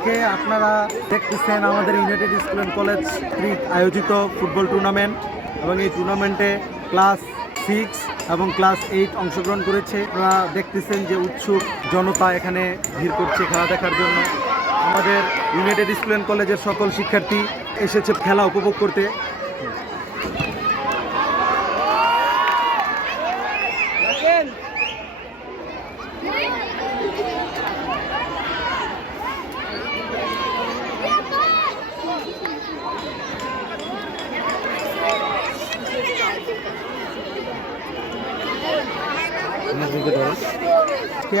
আজকে আপনারা দেখতেছেন আমাদের ইউনাইটেড স্কুল অ্যান্ড কলেজ আয়োজিত ফুটবল টুর্নামেন্ট এবং এই টুর্নামেন্টে ক্লাস 6 এবং ক্লাস 8 অংশগ্রহণ করেছে। আপনারা দেখতেছেন যে উৎসুক জনতা এখানে ভিড় করছে খেলা দেখার জন্য। আমাদের ইউনাইটেড স্কুল অ্যান্ড কলেজের সকল শিক্ষার্থী এসেছে খেলা উপভোগ করতে।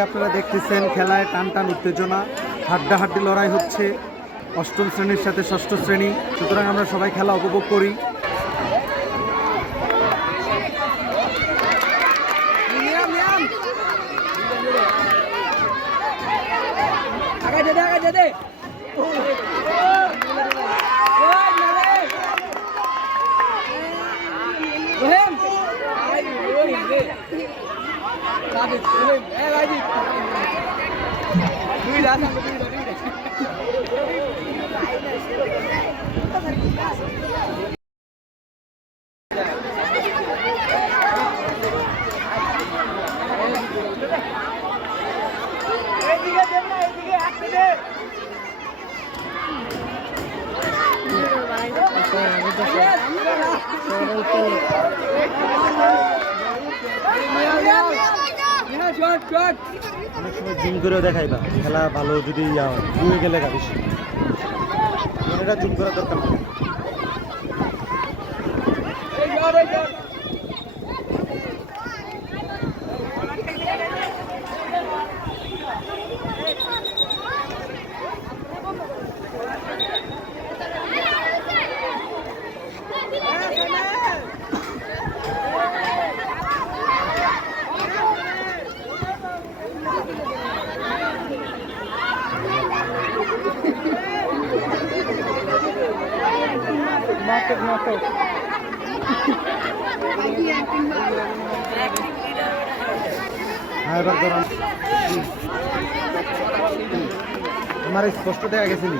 আপনারা দেখতেছেন খেলায় টান টান উত্তেজনা, হাড্ডাহাড্ডি লড়াই হচ্ছে অষ্টম শ্রেণীর সাথে ষষ্ঠ শ্রেণী। সুতরাং আমরা সবাই খেলা উপভোগ করি। অনেক সময় জুম করেও দেখাইবা খেলা ভালো যদি দুয়ে গেলে বেশি এটা জুম করার দরকার নেই। আমার স্পষ্ট দেখা গেছে নি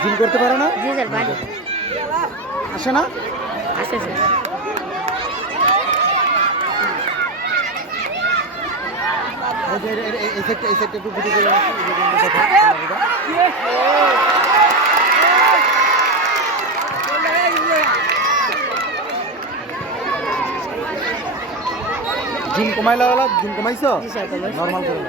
জিম করতে পারো না? জি স্যার পারি। আসে না? আসে স্যার। এই সেটটা একটু ভিডিও করে জিম কমাই লাগালা? জিম কমাইছো? নর্মাল করে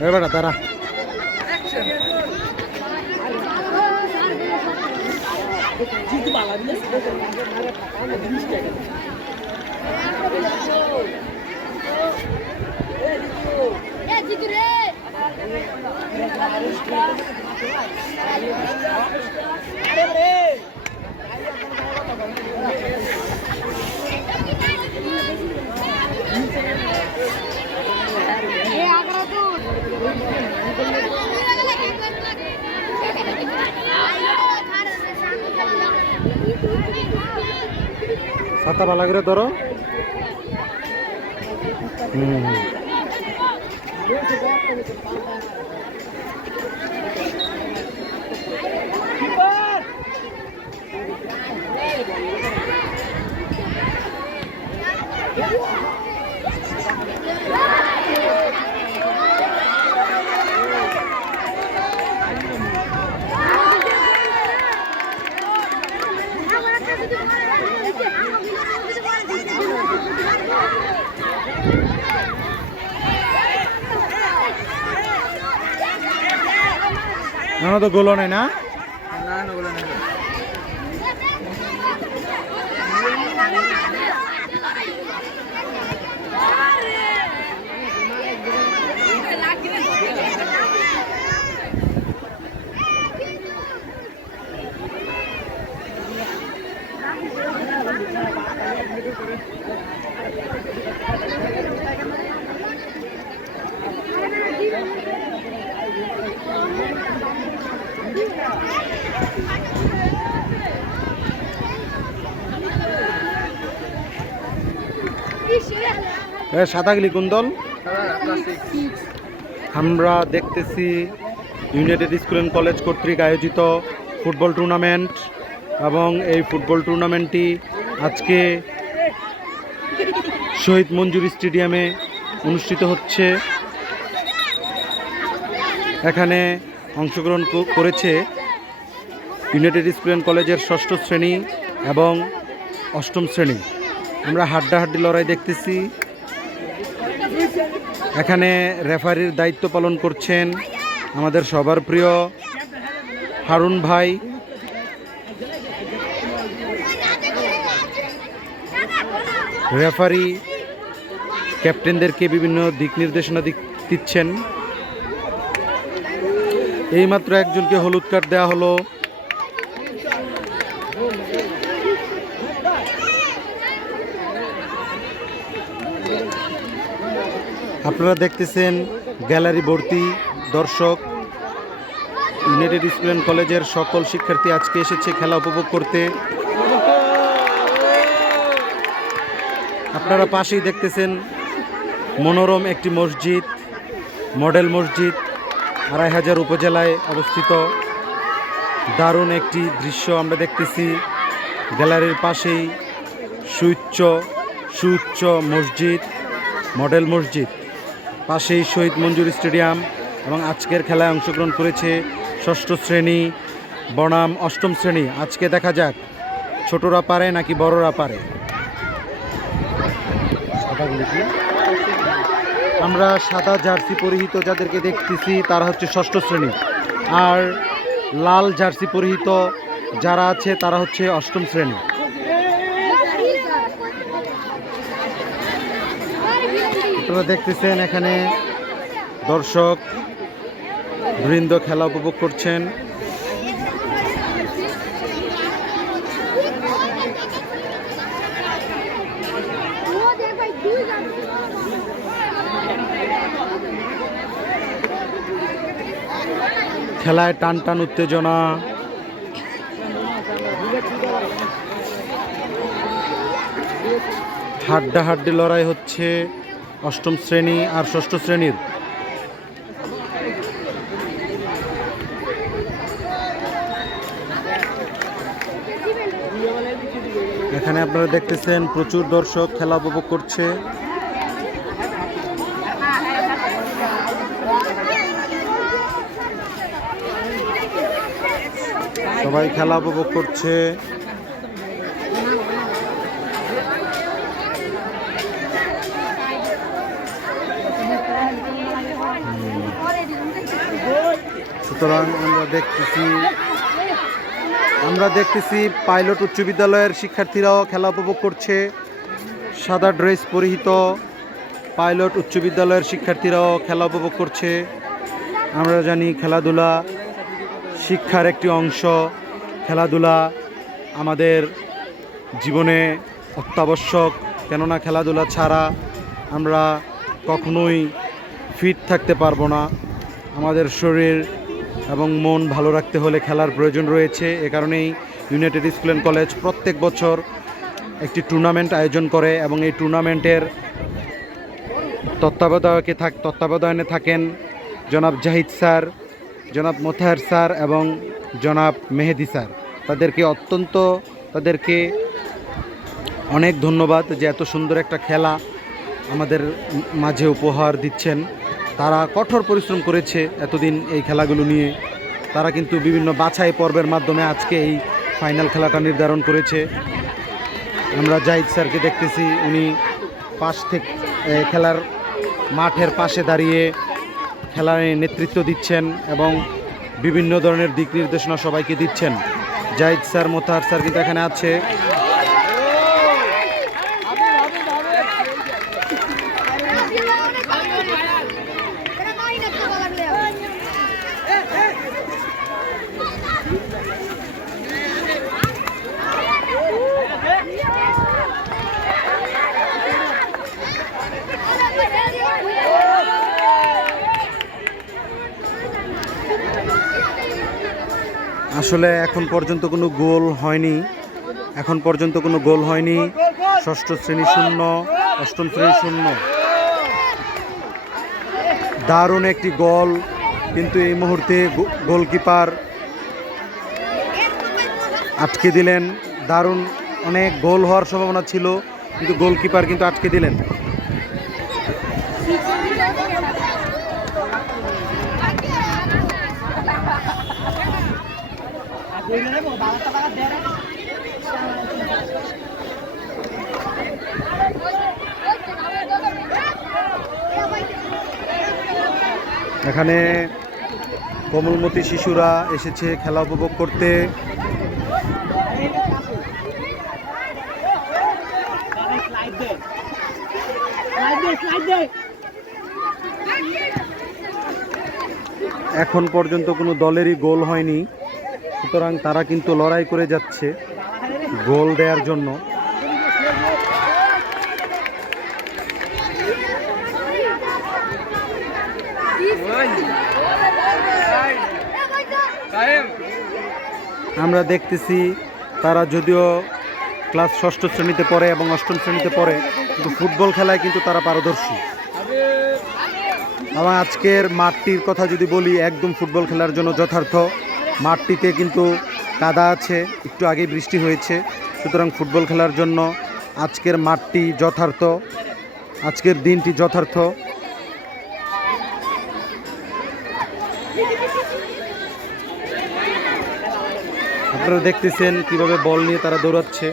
বেটা তারা ছাতা ভালো করে ধরো। না তো গোলো নাই না সাদাগলি কোন দল? আমরা দেখতেছি ইউনাইটেড স্কুল অ্যান্ড কলেজ কর্তৃক আয়োজিত ফুটবল টুর্নামেন্ট এবং এই ফুটবল টুর্নামেন্টটি আজকে শহীদ মঞ্জুর স্টেডিয়ামে অনুষ্ঠিত হচ্ছে। এখানে অংশগ্রহণ করেছে ইউনাইটেড স্কুল অ্যান্ড কলেজের 6ষ্ঠ শ্রেণী এবং 8ম শ্রেণী। আমরা হাড্ডাহাড্ডি লড়াই দেখতেছি। এখানে রেফারির দায়িত্ব পালন করছেন আমাদের সবার প্রিয় হারুন ভাই। রেফারি ক্যাপ্টেনদেরকে বিভিন্ন দিক নির্দেশনা দিচ্ছেন। এইমাত্র একজনকে হলুদ কার্ড দেওয়া হলো। আপনারা দেখতেছেন গ্যালারি ভর্তি দর্শক। ইউনাইটেড স্কুল অ্যান্ড কলেজের সকল শিক্ষার্থী আজকে এসেছে খেলা উপভোগ করতে। আপনারা পাশেই দেখতেছেন মনোরম একটি মসজিদ, মডেল মসজিদ, 2500 উপজেলায় অবস্থিত। দারুণ একটি দৃশ্য আমরা দেখতেছি। গ্যালারির পাশেই সুউচ্চ মসজিদ, মডেল মসজিদ, পাশেই শহীদ মঞ্জুর স্টেডিয়াম এবং আজকের খেলায় অংশগ্রহণ করেছে 6ষ্ঠ শ্রেণী বনাম 8ম শ্রেণী। আজকে দেখা যাক ছোটরা পারে নাকি বড়রা পারে। আমরা সাদা জার্সি পরিহিত যাদেরকে দেখতেছি তারা হচ্ছে 6ষ্ঠ শ্রেণী, আর লাল জার্সি পরিহিত যারা আছে তারা হচ্ছে 8ম শ্রেণী। আপনারা দেখতেছেন এখানে দর্শক বৃন্দ খেলা উপভোগ করছেন। খেলায় টান টান উত্তেজনা। হাড্ডাহাড্ডি লড়াই হচ্ছে 8ম শ্রেণী আর 6ষ্ঠ শ্রেণীর। এখানে আপনারা দেখতেছেন প্রচুর দর্শক খেলা উপভোগ করছে। সবাই খেলা উপভোগ করছে। সুতরাং আমরা দেখতেছি পাইলট উচ্চ বিদ্যালয়ের শিক্ষার্থীরাও খেলা উপভোগ করছে। সাদা ড্রেস পরিহিত পাইলট উচ্চ বিদ্যালয়ের শিক্ষার্থীরাও খেলা উপভোগ করছে। আমরা জানি খেলাধুলা শিক্ষার একটি অংশ। খেলাধুলা আমাদের জীবনে অত্যাবশ্যক, কেননা খেলাধুলা ছাড়া আমরা কখনোই ফিট থাকতে পারবো না। আমাদের শরীর এবং মন ভালো রাখতে হলে খেলার প্রয়োজন রয়েছে। এ কারণেই ইউনাইটেড স্কুল অ্যান্ড কলেজ প্রত্যেক বছর একটি টুর্নামেন্ট আয়োজন করে এবং এই টুর্নামেন্টের তত্ত্বাবধানে থাকেন জনাব জাহিদ স্যার, জনাব মোতাহার স্যার এবং জনাব মেহেদি স্যার। তাদেরকে অনেক ধন্যবাদ যে এত সুন্দর একটা খেলা আমাদের মাঝে উপহার দিচ্ছেন। তারা কঠোর পরিশ্রম করেছে এতদিন এই খেলাগুলো নিয়ে। তারা কিন্তু বিভিন্ন বাছাই পর্বের মাধ্যমে আজকে এই ফাইনাল খেলাটা নির্ধারণ করেছে। আমরা জাহিদ স্যারকে দেখতেছি, উনি পাশ থেকে খেলার মাঠের পাশে দাঁড়িয়ে খেলায় নেতৃত্ব দিচ্ছেন এবং বিভিন্ন ধরনের দিক নির্দেশনা সবাইকে দিচ্ছেন। জাহিদ স্যার, মোতাহার স্যার কিন্তু এখানে আছে। আসলে এখন পর্যন্ত কোনো গোল হয়নি। ষষ্ঠ শ্রেণী 0, অষ্টম শ্রেণী 0। দারুণ একটি গোল, কিন্তু এই মুহূর্তে গোলকিপার আটকে দিলেন। দারুণ, অনেক গোল হওয়ার সম্ভাবনা ছিল, কিন্তু গোলকিপার কিন্তু আটকে দিলেন। এখানে কোমলমতি শিশুরা এসেছে খেলা উপভোগ করতে। এখন পর্যন্ত কোনো দলেরই গোল হয়নি, সুতরাং তারা কিন্তু লড়াই করে যাচ্ছে গোল দেওয়ার জন্য। আমরা দেখতেছি তারা যদিও ক্লাস ষষ্ঠ শ্রেণীতে পড়ে এবং অষ্টম শ্রেণীতে পড়ে, কিন্তু ফুটবল খেলায় কিন্তু তারা পারদর্শী। এবং আজকের মাঠটির কথা যদি বলি, একদম ফুটবল খেলার জন্য যথার্থ। মাঠটিতে কিন্তু কাদা আছে, একটু আগে বৃষ্টি হয়েছে, সুতরাং ফুটবল খেলার জন্য আজকের মাঠটি যথার্থ, আজকের দিনটি যথার্থ। আপনারা দেখতেছেন কিভাবে বল নিয়ে তারা দৌড়াচ্ছে।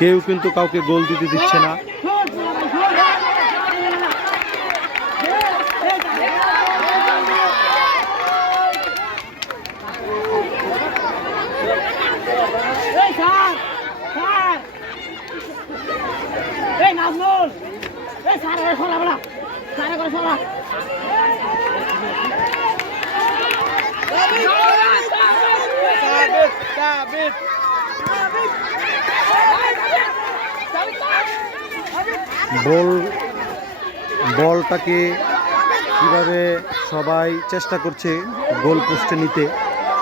কেউ কিন্তু কাউকে গোল দিতে দিচ্ছে না। বলটাকে কিভাবে সবাই চেষ্টা করছে গোল পোস্টে নিতে,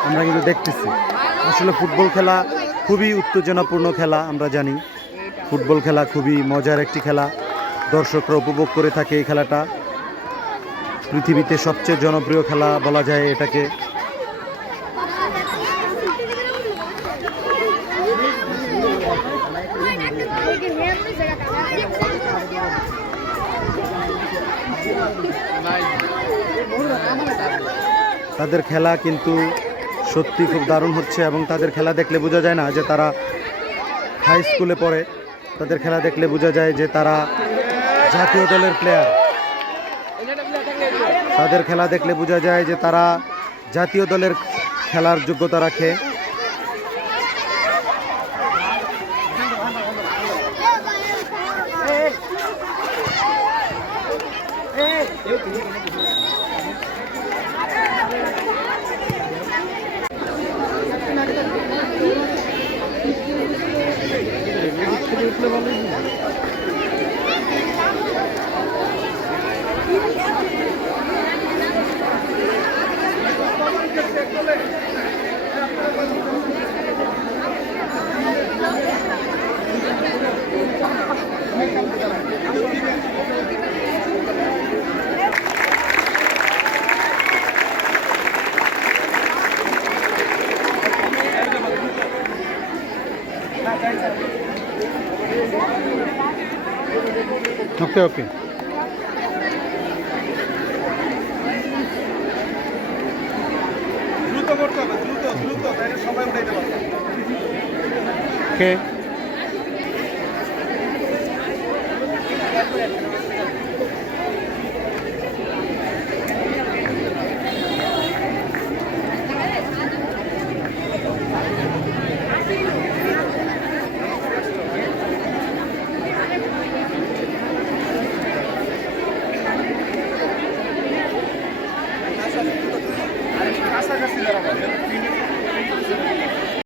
আমরা কিন্তু দেখতেছি। আসলে ফুটবল খেলা খুবই উত্তেজনাপূর্ণ খেলা। আমরা জানি ফুটবল খেলা খুবই মজার একটি খেলা, দর্শকরা উপভোগ করে থাকে এই খেলাটা। পৃথিবীতে সবচেয়ে জনপ্রিয় খেলা বলা যায় এটাকে। তাদের খেলা কিন্তু সত্যি খুব দারুণ হচ্ছে এবং তাদের খেলা দেখলে বোঝা যায় না যে তারা হাই স্কুলে পড়ে। তাদের খেলা দেখলে বোঝা যায় যে তারা জাতীয় দলের প্লেয়ার। তাদের খেলা দেখলে বোঝা যায় যে তারা জাতীয় দলের খেলার যোগ্যতা রাখে। ওকে ওকে দ্রুত করতে হবে, দ্রুত তাহলে সবাই উঠাইতে পারবে। ওকে